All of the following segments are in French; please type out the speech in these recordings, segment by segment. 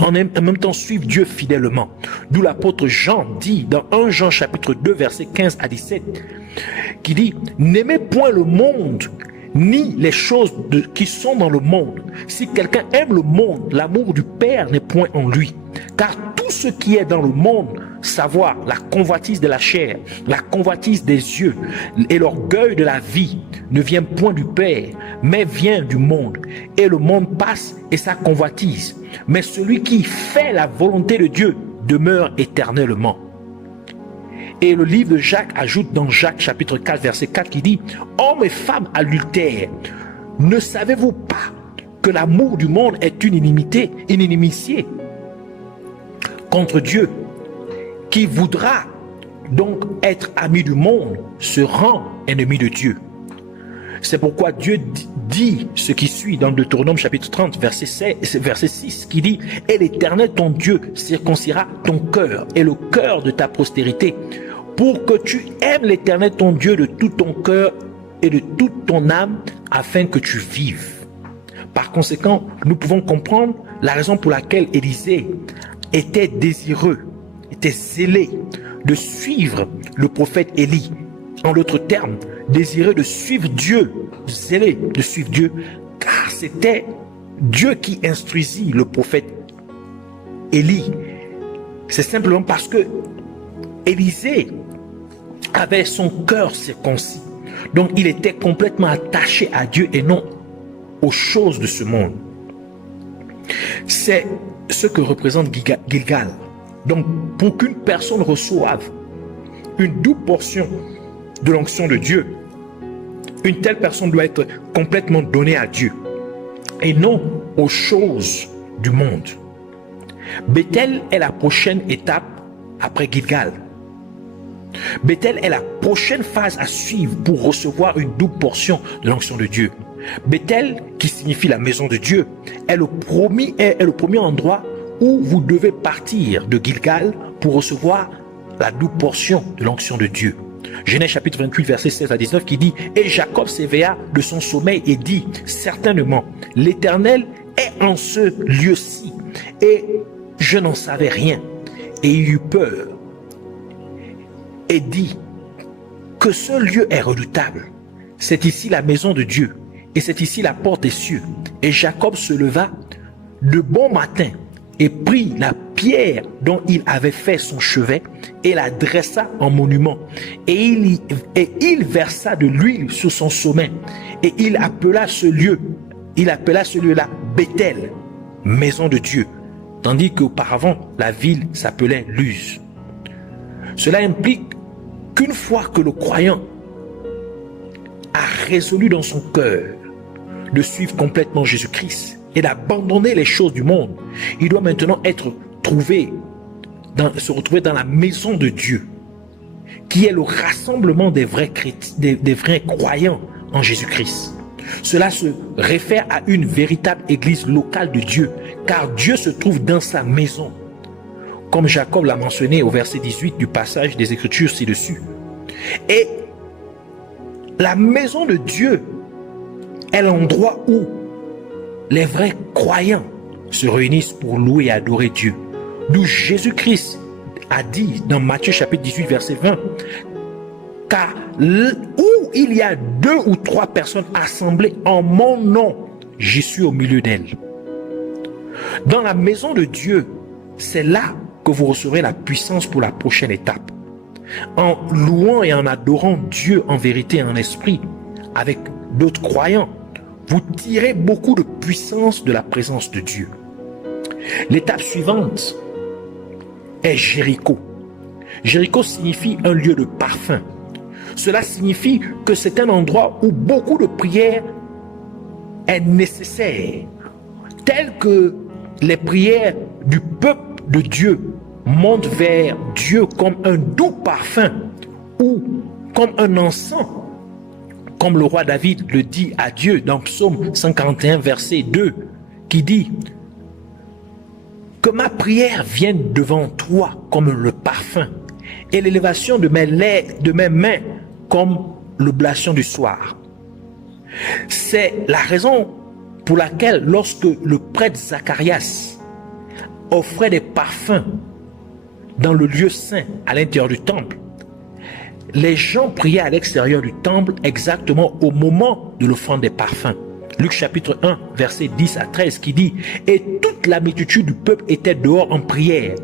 en même temps suivre Dieu fidèlement. D'où l'apôtre Jean dit dans 1 Jean chapitre 2 versets 15 à 17 qui dit: n'aimez point le monde ni les choses qui sont dans le monde. Si quelqu'un aime le monde, l'amour du Père n'est point en lui. Car tout ce qui est dans le monde, savoir la convoitise de la chair, la convoitise des yeux et l'orgueil de la vie, ne vient point du Père, mais vient du monde. Et le monde passe et sa convoitise. Mais celui qui fait la volonté de Dieu demeure éternellement. Et le livre de Jacques ajoute dans Jacques chapitre 4 verset 4 qui dit: hommes et femmes adultères, ne savez-vous pas que l'amour du monde est une inimitié contre Dieu? Qui voudra donc être ami du monde se rend ennemi de Dieu. C'est pourquoi Dieu dit ce qui suit dans Deutéronome chapitre 30 verset 6 qui dit: et l'Éternel ton Dieu circoncira ton cœur et le cœur de ta postérité, pour que tu aimes l'Éternel ton Dieu de tout ton cœur et de toute ton âme, afin que tu vives. Par conséquent, nous pouvons comprendre la raison pour laquelle Élisée était désireux, était zélé de suivre le prophète Élie. En d'autres termes, désireux de suivre Dieu, zélé de suivre Dieu, car c'était Dieu qui instruisit le prophète Élie. C'est simplement parce que Élisée avait son cœur circoncis. Donc il était complètement attaché à Dieu et non aux choses de ce monde. C'est ce que représente Gilgal. Donc pour qu'une personne reçoive une double portion de l'onction de Dieu, une telle personne doit être complètement donnée à Dieu et non aux choses du monde. Bethel est la prochaine étape après Gilgal. Bethel est la prochaine phase à suivre pour recevoir une double portion de l'onction de Dieu. Bethel, qui signifie la maison de Dieu, est le premier endroit où vous devez partir de Gilgal pour recevoir la double portion de l'onction de Dieu. Genèse chapitre 28 verset 16 à 19 qui dit: et Jacob s'éveilla de son sommeil et dit: certainement l'Éternel est en ce lieu-ci et je n'en savais rien. Et il eut peur et dit que ce lieu est redoutable. C'est ici la maison de Dieu et c'est ici la porte des cieux. Et Jacob se leva de bon matin et prit la pierre dont il avait fait son chevet et la dressa en monument. Et il versa de l'huile sur son sommet. Et il appela ce lieu-là Bethel, maison de Dieu, tandis qu'auparavant la ville s'appelait Luz. Cela implique qu'une fois que le croyant a résolu dans son cœur de suivre complètement Jésus-Christ et d'abandonner les choses du monde, il doit maintenant se retrouver dans la maison de Dieu, qui est le rassemblement des vrais croyants en Jésus-Christ. Cela se réfère à une véritable église locale de Dieu, car Dieu se trouve dans sa maison, comme Jacob l'a mentionné au verset 18 du passage des Écritures ci-dessus. Et la maison de Dieu est l'endroit où les vrais croyants se réunissent pour louer et adorer Dieu. D'où Jésus-Christ a dit dans Matthieu chapitre 18 verset 20: car où il y a 2 ou 3 personnes assemblées en mon nom, j'y suis au milieu d'elles. Dans la maison de Dieu, c'est là que vous recevrez la puissance pour la prochaine étape. En louant et en adorant Dieu en vérité et en esprit avec d'autres croyants, vous tirez beaucoup de puissance de la présence de Dieu. L'étape suivante est Jéricho. Jéricho signifie un lieu de parfum. Cela signifie que c'est un endroit où beaucoup de prières est nécessaire, tel que les prières du peuple de Dieu montent vers Dieu comme un doux parfum ou comme un encens, comme le roi David le dit à Dieu dans Psaume 141 verset 2 qui dit: que ma prière vienne devant toi comme le parfum et l'élévation de mes mains comme l'oblation du soir. C'est la raison pour laquelle lorsque le prêtre Zacharias offrait des parfums dans le lieu saint à l'intérieur du temple, les gens priaient à l'extérieur du temple exactement au moment de l'offrande des parfums. Luc chapitre 1, versets 10 à 13 qui dit « Et toute la multitude du peuple était dehors en prière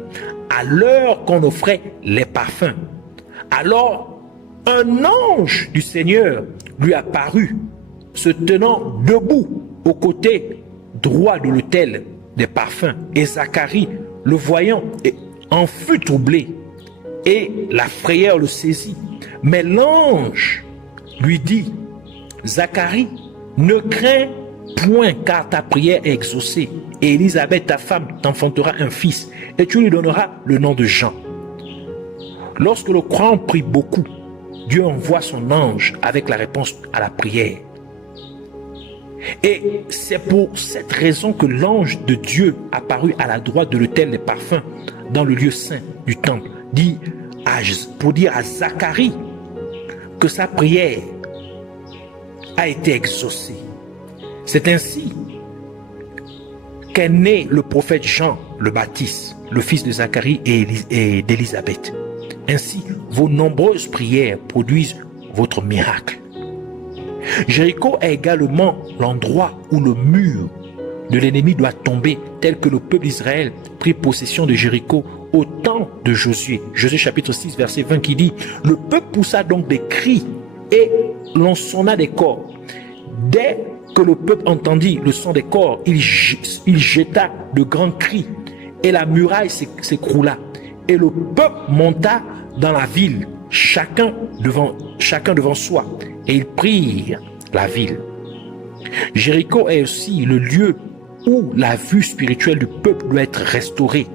à l'heure qu'on offrait les parfums. Alors, un ange du Seigneur lui apparut, se tenant debout au côté droit de l'autel des parfums. Et Zacharie, le voyant, en fut troublé, et la frayeur le saisit. Mais l'ange lui dit, Zacharie, ne crains point, car ta prière est exaucée, et Élisabeth, ta femme, t'enfantera un fils, et tu lui donneras le nom de Jean. Lorsque le croyant prie beaucoup, Dieu envoie son ange avec la réponse à la prière. Et c'est pour cette raison que l'ange de Dieu apparut à la droite de l'autel des parfums dans le lieu saint du temple, pour dire à Zacharie que sa prière a été exaucée. C'est ainsi qu'est né le prophète Jean le Baptiste, le fils de Zacharie et d'Élisabeth. Ainsi, vos nombreuses prières produisent votre miracle. Jéricho est également l'endroit où le mur de l'ennemi doit tomber, tel que le peuple d'Israël prit possession de Jéricho au temps de Josué. Josué chapitre 6 verset 20 qui dit « Le peuple poussa donc des cris et l'on sonna des corps. Dès que le peuple entendit le son des corps, il jeta de grands cris et la muraille s'écroula. Et le peuple monta dans la ville, chacun devant soi, et ils prirent la ville. » Jéricho est aussi le lieu où la vue spirituelle du peuple doit être restaurée,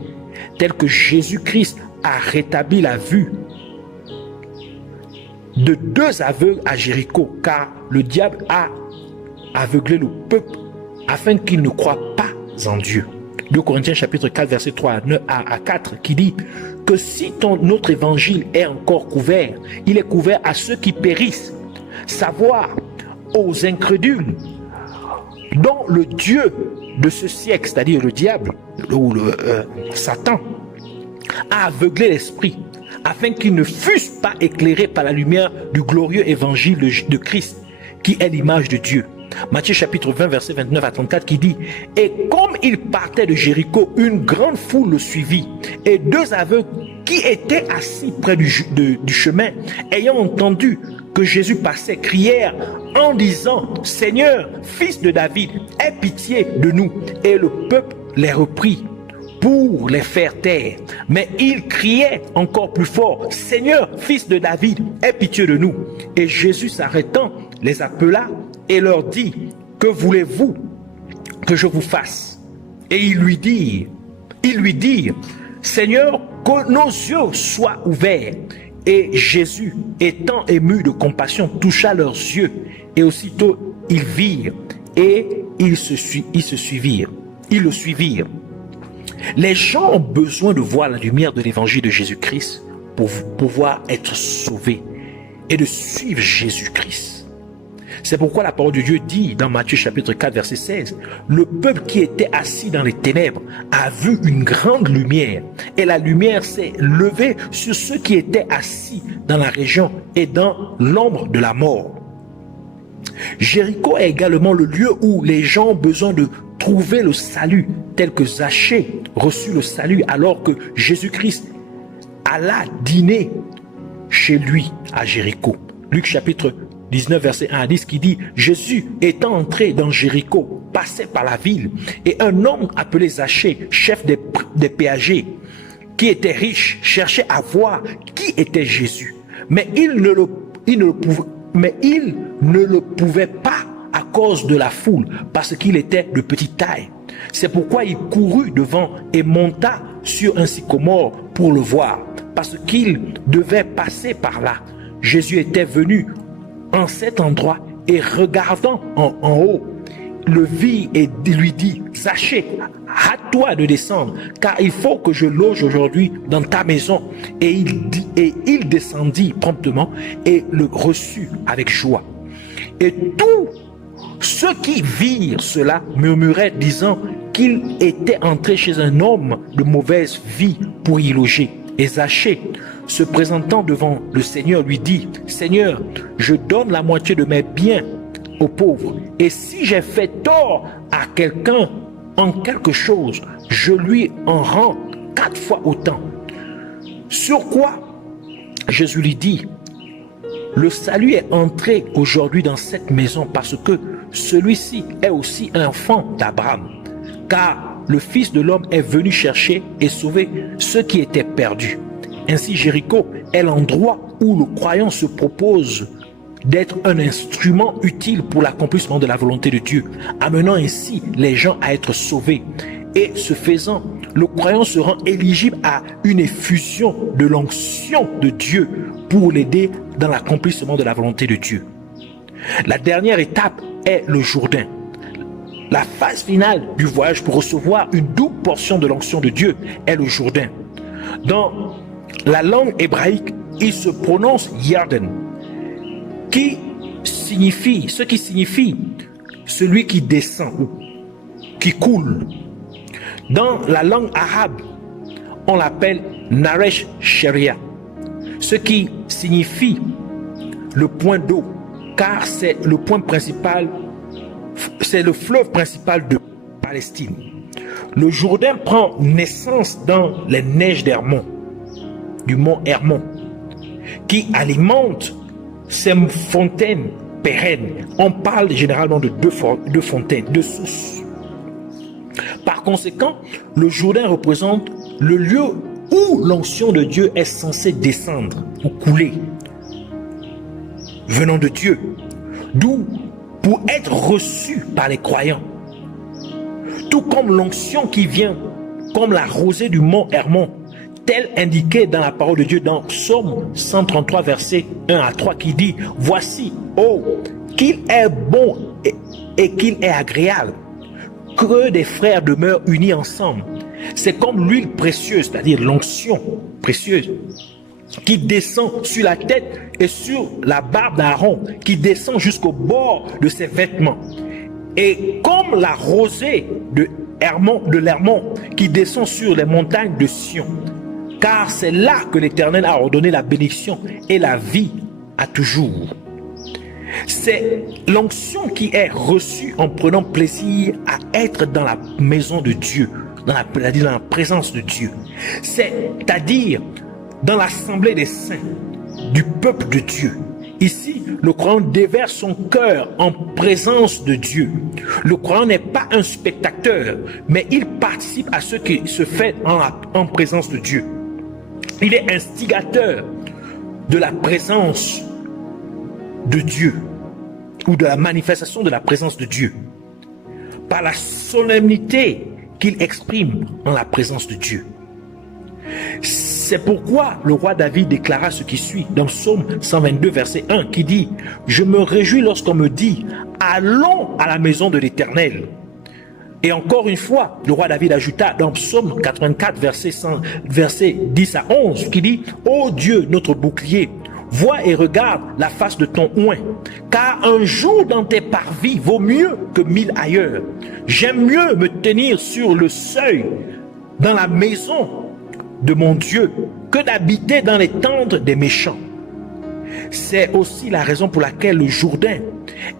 tel que Jésus-Christ a rétabli la vue de 2 aveugles à Jéricho, car le diable a aveuglé le peuple afin qu'il ne croie pas en Dieu. 2 Corinthiens chapitre 4 verset 3 à 4 qui dit que si notre évangile est encore couvert, il est couvert à ceux qui périssent, savoir aux incrédules dont le Dieu de ce siècle, c'est-à-dire le diable ou Satan, a aveuglé l'esprit afin qu'ils ne fussent pas éclairés par la lumière du glorieux évangile de Christ qui est l'image de Dieu. Matthieu chapitre 20 verset 29 à 34 qui dit « Et comme il partait de Jéricho, une grande foule le suivit, et 2 aveugles qui étaient assis près du chemin, ayant entendu que Jésus passait, crièrent en disant « Seigneur, fils de David, aie pitié de nous. » Et le peuple les reprit pour les faire taire. Mais ils criaient encore plus fort « Seigneur, fils de David, aie pitié de nous. » Et Jésus s'arrêtant les appela et leur dit « Que voulez-vous que je vous fasse ?» Et ils lui dirent « Seigneur, que nos yeux soient ouverts. » Et Jésus, étant ému de compassion, toucha leurs yeux, et aussitôt ils virent, et ils le suivirent. Les gens ont besoin de voir la lumière de l'évangile de Jésus-Christ pour pouvoir être sauvés et de suivre Jésus-Christ. C'est pourquoi la parole de Dieu dit dans Matthieu chapitre 4 verset 16, « Le peuple qui était assis dans les ténèbres a vu une grande lumière, et la lumière s'est levée sur ceux qui étaient assis dans la région et dans l'ombre de la mort. » Jéricho est également le lieu où les gens ont besoin de trouver le salut, tel que Zachée reçut le salut alors que Jésus-Christ alla dîner chez lui à Jéricho. Luc chapitre 19 verset 1 à 10 qui dit « Jésus étant entré dans Jéricho, passait par la ville, et un homme appelé Zachée, chef des péagers, qui était riche, cherchait à voir qui était Jésus. Mais il ne le pouvait pas à cause de la foule, parce qu'il était de petite taille. C'est pourquoi il courut devant et monta sur un sycomore pour le voir, parce qu'il devait passer par là. Jésus était venu en cet endroit et regardant en haut, le vit et lui dit « Zachée, hâte-toi de descendre, car il faut que je loge aujourd'hui dans ta maison. » Et il descendit promptement et le reçut avec joie. Et tous ceux qui virent cela murmuraient, disant « qu'il était entré chez un homme de mauvaise vie pour y loger. Et Zachée, se présentant devant le Seigneur, lui dit, « Seigneur, je donne la moitié de mes biens aux pauvres. Et si j'ai fait tort à quelqu'un en quelque chose, je lui en rends 4 fois autant. » Sur quoi Jésus lui dit, « Le salut est entré aujourd'hui dans cette maison parce que celui-ci est aussi un enfant d'Abraham. Car le Fils de l'homme est venu chercher et sauver ceux qui étaient perdus. Ainsi, Jéricho est l'endroit où le croyant se propose d'être un instrument utile pour l'accomplissement de la volonté de Dieu, amenant ainsi les gens à être sauvés. Et ce faisant, le croyant se rend éligible à une effusion de l'onction de Dieu pour l'aider dans l'accomplissement de la volonté de Dieu. La dernière étape est le Jourdain. La phase finale du voyage pour recevoir une double portion de l'onction de Dieu est le Jourdain. Dans la langue hébraïque, il se prononce Yarden, qui signifie celui qui descend ou qui coule. Dans la langue arabe, on l'appelle Naresh Sheria, ce qui signifie le point d'eau, car c'est le point principal, c'est le fleuve principal de Palestine. Le Jourdain prend naissance dans les neiges d'Hermon, du mont Hermon, qui alimente ces fontaines pérennes. On parle généralement de deux fontaines, deux sources. Par conséquent, le Jourdain représente le lieu où l'onction de Dieu est censée descendre ou couler, venant de Dieu, d'où pour être reçu par les croyants. Tout comme l'onction qui vient, comme la rosée du mont Hermon, tel indiqué dans la parole de Dieu dans Psaume 133, versets 1 à 3, qui dit, « Voici, oh, qu'il est bon et qu'il est agréable, que des frères demeurent unis ensemble. » C'est comme l'huile précieuse, c'est-à-dire l'onction précieuse, qui descend sur la tête et sur la barbe d'Aaron, qui descend jusqu'au bord de ses vêtements. Et comme la rosée de l'Hermon qui descend sur les montagnes de Sion. Car c'est là que l'Éternel a ordonné la bénédiction et la vie à toujours. C'est l'onction qui est reçue en prenant plaisir à être dans la maison de Dieu, dans la présence de Dieu. C'est-à-dire dans l'assemblée des saints, du peuple de Dieu. Ici, le croyant déverse son cœur en présence de Dieu. Le croyant n'est pas un spectateur, mais il participe à ce qui se fait en présence de Dieu. Il est instigateur de la présence de Dieu ou de la manifestation de la présence de Dieu par la solennité qu'il exprime en la présence de Dieu. C'est pourquoi le roi David déclara ce qui suit dans Psaume 122 verset 1 qui dit « Je me réjouis lorsqu'on me dit « Allons à la maison de l'Éternel ». Et encore une fois, le roi David ajouta dans Psaume 84 verset 10 à 11 qui dit « Ô Dieu, notre bouclier, vois et regarde la face de ton oint, car un jour dans tes parvis vaut mieux que 1000 ailleurs. J'aime mieux me tenir sur le seuil dans la maison de mon Dieu que d'habiter dans les tentes des méchants. » C'est aussi la raison pour laquelle le Jourdain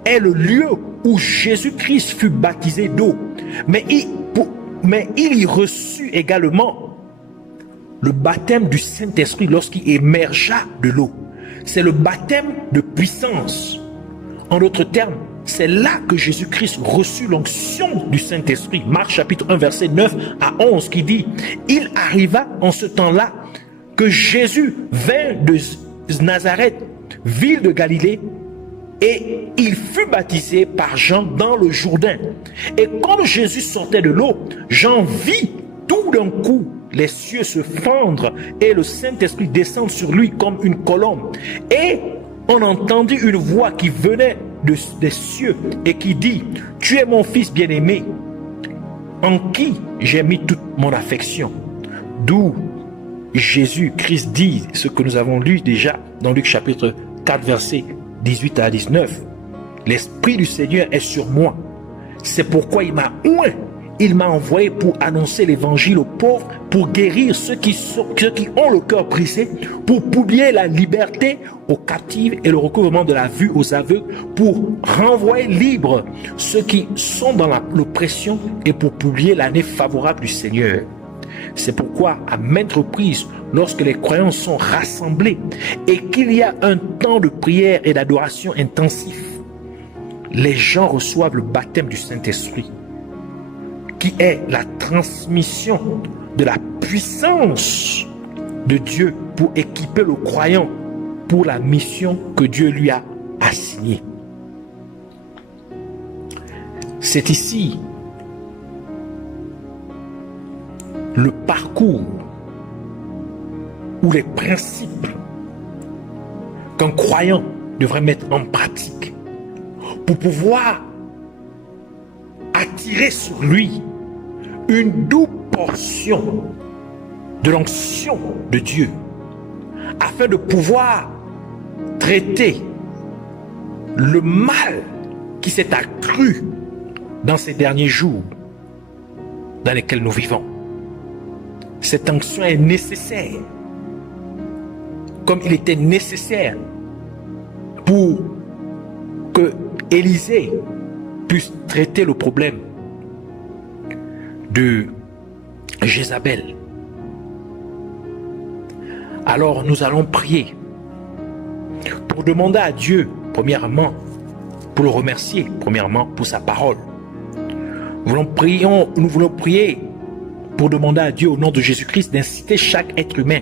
est le lieu où Jésus-Christ fut baptisé d'eau. Mais il y reçut également le baptême du Saint-Esprit lorsqu'il émergea de l'eau. C'est le baptême de puissance. En d'autres termes, c'est là que Jésus-Christ reçut l'onction du Saint-Esprit. Marc chapitre 1 verset 9 à 11 qui dit « Il arriva en ce temps-là que Jésus vint de Nazareth, ville de Galilée, et il fut baptisé par Jean dans le Jourdain. Et comme Jésus sortait de l'eau, Jean vit tout d'un coup les cieux se fendre et le Saint-Esprit descendre sur lui comme une colombe. Et on entendit une voix qui venait des cieux et qui dit « Tu es mon fils bien-aimé, en qui j'ai mis toute mon affection. » D'où Jésus-Christ dit ce que nous avons lu déjà dans Luc chapitre 4 verset 18 à 19. « L'Esprit du Seigneur est sur moi. C'est pourquoi il m'a oint. il m'a envoyé pour annoncer l'évangile aux pauvres, pour guérir ceux qui ont le cœur brisé, pour publier la liberté aux captifs et le recouvrement de la vue aux aveugles, pour renvoyer libres ceux qui sont dans l'oppression et pour publier l'année favorable du Seigneur. C'est pourquoi, à maintes reprises, lorsque les croyants sont rassemblés et qu'il y a un temps de prière et d'adoration intensif, les gens reçoivent le baptême du Saint-Esprit, qui est la transmission de la puissance de Dieu pour équiper le croyant pour la mission que Dieu lui a assignée. C'est ici le parcours ou les principes qu'un croyant devrait mettre en pratique pour pouvoir attirer sur lui une double portion de l'onction de Dieu afin de pouvoir traiter le mal qui s'est accru dans ces derniers jours dans lesquels nous vivons. Cette onction est nécessaire, comme il était nécessaire pour que Élisée puisse traiter le problème de Jézabel. Alors nous allons prier pour demander à Dieu, premièrement, pour le remercier, premièrement, pour sa parole. Nous voulons prier pour demander à Dieu, au nom de Jésus-Christ, d'inciter chaque être humain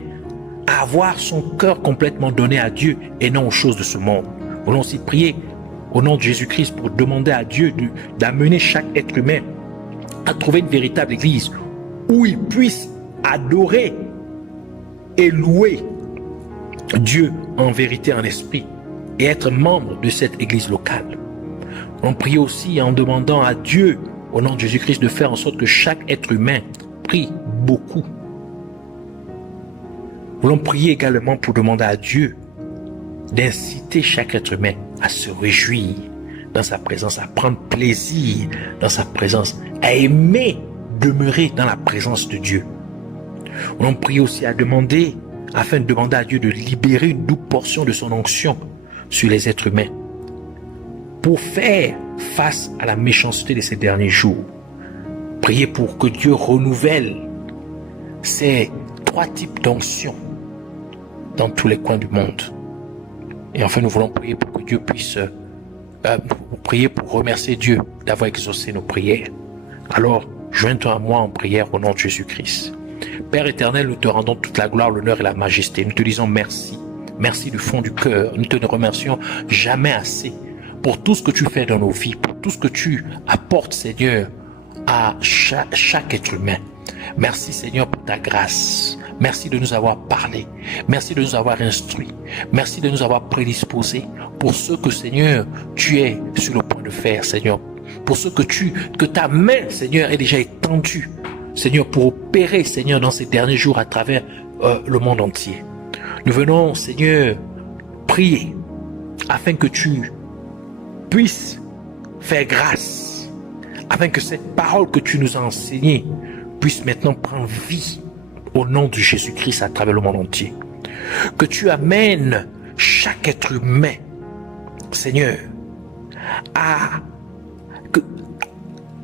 à avoir son cœur complètement donné à Dieu et non aux choses de ce monde. Nous voulons aussi prier au nom de Jésus-Christ pour demander à Dieu d'amener chaque être humain à trouver une véritable église où il puisse adorer et louer Dieu en vérité, en esprit, et être membre de cette église locale. On prie aussi en demandant à Dieu, au nom de Jésus-Christ, de faire en sorte que chaque être humain prie beaucoup. Nous voulons prier également pour demander à Dieu d'inciter chaque être humain à se réjouir dans sa présence, à prendre plaisir dans sa présence, à aimer demeurer dans la présence de Dieu. Nous voulons prier aussi afin de demander à Dieu de libérer une double portion de son onction sur les êtres humains pour faire face à la méchanceté de ces derniers jours. Priez pour que Dieu renouvelle ces 3 types d'onction dans tous les coins du monde. Et enfin, nous voulons prier pour que Dieu puisse prier pour remercier Dieu d'avoir exaucé nos prières. Alors, joins-toi à moi en prière au nom de Jésus-Christ. Père éternel, nous te rendons toute la gloire, l'honneur et la majesté. Nous te disons merci. Merci du fond du cœur. Nous te remercions jamais assez pour tout ce que tu fais dans nos vies, pour tout ce que tu apportes, Seigneur, à chaque être humain. Merci, Seigneur, pour ta grâce. Merci de nous avoir parlé. Merci de nous avoir instruits. Merci de nous avoir prédisposés pour ce que, Seigneur, tu es sur le point de faire, Seigneur. Pour ce que ta main, Seigneur, est déjà étendue, Seigneur, pour opérer, Seigneur, dans ces derniers jours à travers le monde entier. Nous venons, Seigneur, prier afin que tu puisses faire grâce, afin que cette parole que tu nous as enseignée puisse maintenant prendre vie au nom de Jésus-Christ à travers le monde entier. Que tu amènes chaque être humain, Seigneur, à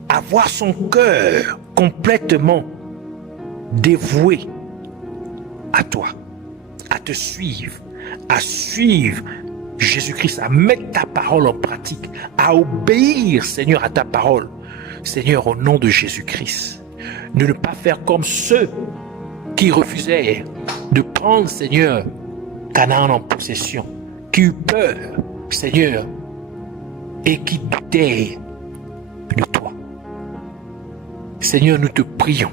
avoir son cœur complètement dévoué à toi, à te suivre, à suivre Jésus-Christ, à mettre ta parole en pratique, à obéir, Seigneur, à ta parole. Seigneur, au nom de Jésus-Christ, de ne pas faire comme ceux qui refusaient de prendre, Seigneur, Canaan en possession, qui eut peur, Seigneur, et qui doutaient de toi. Seigneur, nous te prions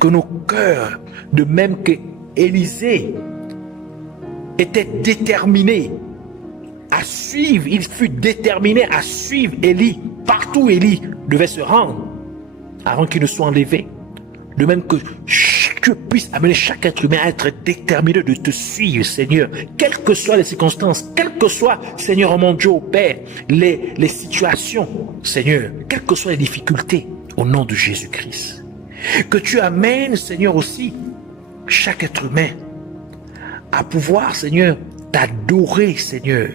que nos cœurs, de même que Élisée était déterminé à suivre, il fut déterminé à suivre Élie partout où Élie devait se rendre avant qu'il ne soit enlevé. De même que tu puisses amener chaque être humain à être déterminé de te suivre, Seigneur, quelles que soient les circonstances, quelles que soient, Seigneur, mon Dieu, au Père, les situations, Seigneur, quelles que soient les difficultés, au nom de Jésus-Christ. Que tu amènes, Seigneur, aussi chaque être humain à pouvoir, Seigneur, t'adorer, Seigneur,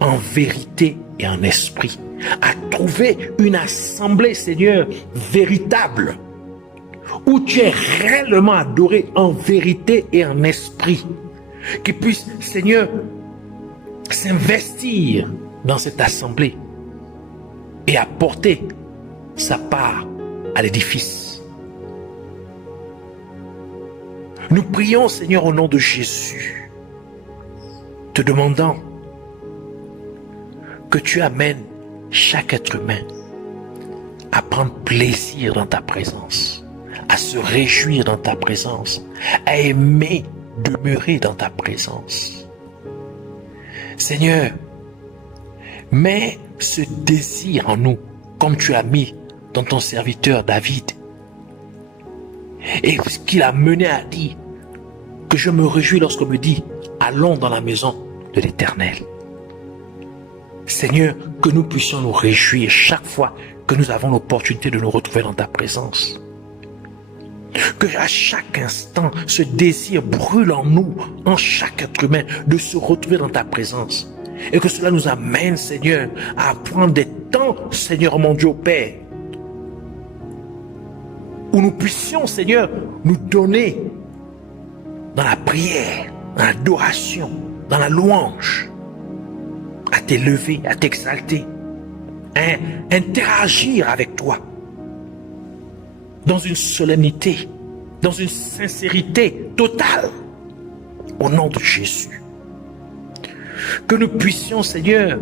en vérité et en esprit, à trouver une assemblée, Seigneur, véritable, où tu es réellement adoré en vérité et en esprit, qui puisse, Seigneur, s'investir dans cette assemblée et apporter sa part à l'édifice. Nous prions, Seigneur, au nom de Jésus, te demandant que tu amènes chaque être humain à prendre plaisir dans ta présence, à se réjouir dans ta présence, à aimer demeurer dans ta présence. Seigneur, mets ce désir en nous, comme tu as mis dans ton serviteur David, et ce qu'il a mené à dire que je me réjouis lorsqu'on me dit allons dans la maison de l'Éternel. Seigneur, que nous puissions nous réjouir chaque fois que nous avons l'opportunité de nous retrouver dans ta présence. Que à chaque instant, ce désir brûle en nous, en chaque être humain, de se retrouver dans ta présence. Et que cela nous amène, Seigneur, à prendre des temps, Seigneur mon Dieu Père, où nous puissions, Seigneur, nous donner dans la prière, dans l'adoration, dans la louange, à t'élever, à t'exalter, à interagir avec toi, dans une solennité, dans une sincérité totale, au nom de Jésus. Que nous puissions, Seigneur,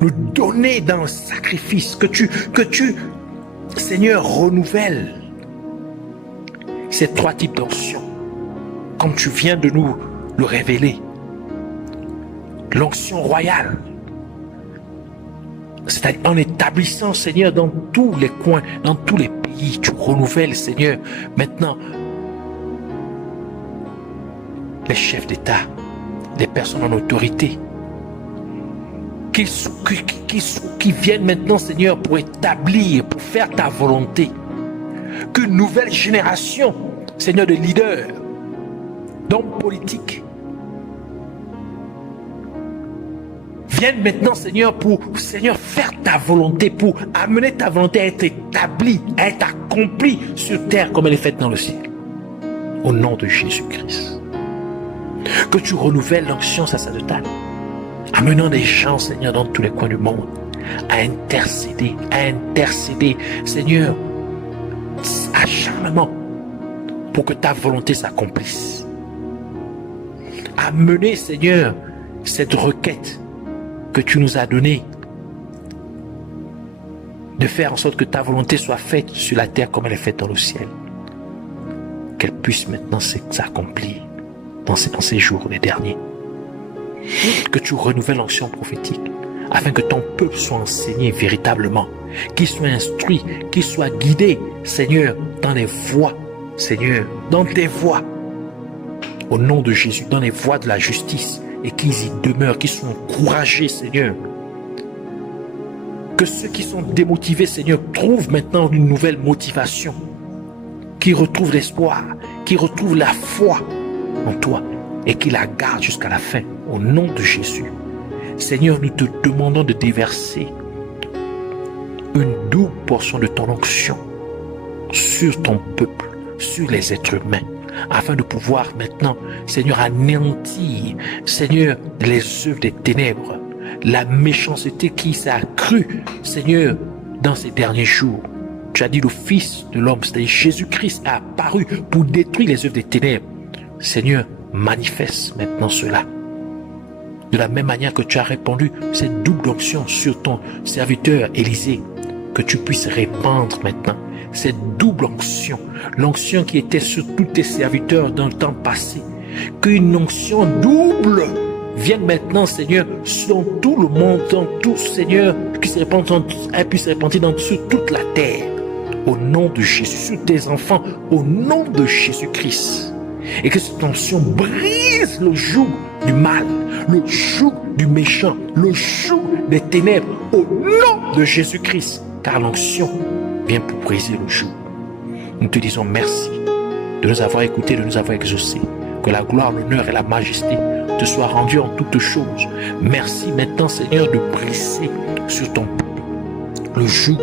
nous donner dans le sacrifice, que tu, Seigneur, renouvelles ces trois types d'onction, comme tu viens de nous le révéler. L'onction royale, c'est-à-dire en établissant, Seigneur, dans tous les coins, dans tous les pays, tu renouvelles, Seigneur, maintenant, les chefs d'État, les personnes en autorité, qui viennent maintenant, Seigneur, pour établir, pour faire ta volonté. Qu'une nouvelle génération, Seigneur, de leaders, d'hommes politiques, viennent maintenant, Seigneur, pour, Seigneur, faire ta volonté, pour amener ta volonté à être établie, à être accomplie sur terre comme elle est faite dans le ciel. Au nom de Jésus-Christ. Que tu renouvelles l'onction sacerdotale, amenant des gens, Seigneur, dans tous les coins du monde, à intercéder, Seigneur, acharnement, pour que ta volonté s'accomplisse. Amener, Seigneur, cette requête que tu nous as donnée, de faire en sorte que ta volonté soit faite sur la terre comme elle est faite dans le ciel. Qu'elle puisse maintenant s'accomplir dans ces jours les derniers. Que tu renouvelles l'onction prophétique, afin que ton peuple soit enseigné véritablement, qu'il soit instruit, qu'il soit guidé, Seigneur, dans les voies, Seigneur, dans tes voies, au nom de Jésus, dans les voies de la justice, et qu'ils y demeurent, qu'ils soient encouragés, Seigneur. Que ceux qui sont démotivés, Seigneur, trouvent maintenant une nouvelle motivation, qu'ils retrouvent l'espoir, qu'ils retrouvent la foi en toi, et qu'ils la gardent jusqu'à la fin, au nom de Jésus. Seigneur, nous te demandons de déverser une double portion de ton onction sur ton peuple, sur les êtres humains, afin de pouvoir maintenant, Seigneur, anéantir, Seigneur, les œuvres des ténèbres, la méchanceté qui s'est accrue, Seigneur, dans ces derniers jours. Tu as dit le Fils de l'homme, c'est-à-dire Jésus-Christ, a apparu pour détruire les œuvres des ténèbres. Seigneur, manifeste maintenant cela. De la même manière que tu as répandu cette double onction sur ton serviteur Élisée, que tu puisses répandre maintenant cette double onction, l'onction qui était sur tous tes serviteurs dans le temps passé, qu'une onction double vienne maintenant, Seigneur, dans tout le monde, dans tout, Seigneur, qui se répand, elle puisse répandre sur toute la terre, au nom de Jésus, sur tes enfants, au nom de Jésus-Christ. Et que cette onction brise le joug du mal, le joug du méchant, le joug des ténèbres, au nom de Jésus-Christ. car l'onction vient pour briser le joug. Nous te disons merci de nous avoir écoutés, de nous avoir exaucés. Que la gloire, l'honneur et la majesté te soient rendues en toutes choses. Merci maintenant, Seigneur, de briser sur ton peuple le joug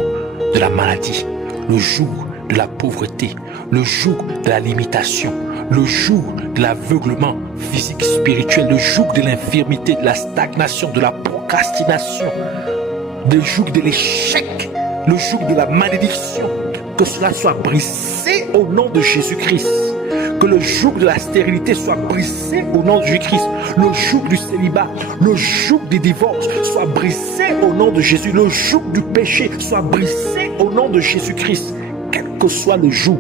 de la maladie, le joug de la pauvreté, le joug de la limitation, le joug de l'aveuglement physique, spirituel, le joug de l'infirmité, de la stagnation, de la procrastination, le joug de l'échec, le joug de la malédiction. Que cela soit brisé au nom de Jésus-Christ. Que le joug de la stérilité soit brisé au nom de Jésus-Christ. Le joug du célibat, le joug des divorces soit brisé au nom de Jésus. Le joug du péché soit brisé au nom de Jésus-Christ. Quel que soit le joug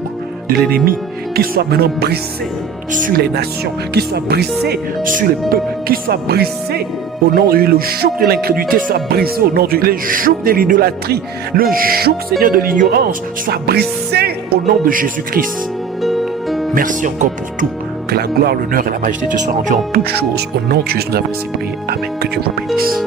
de l'ennemi, qu'il soit maintenant brisé sur les nations, qu'il soit brisé sur les peuples, qu'il soit brisé au nom de Dieu. Le joug de l'incrédulité soit brisé au nom de Dieu. Le joug de l'idolâtrie, le joug, Seigneur, de l'ignorance soit brisé au nom de Jésus-Christ. Merci encore pour tout. Que la gloire, l'honneur et la majesté te soient rendues en toutes choses. Au nom de Jésus, nous avons ainsi prié. Amen. Que Dieu vous bénisse.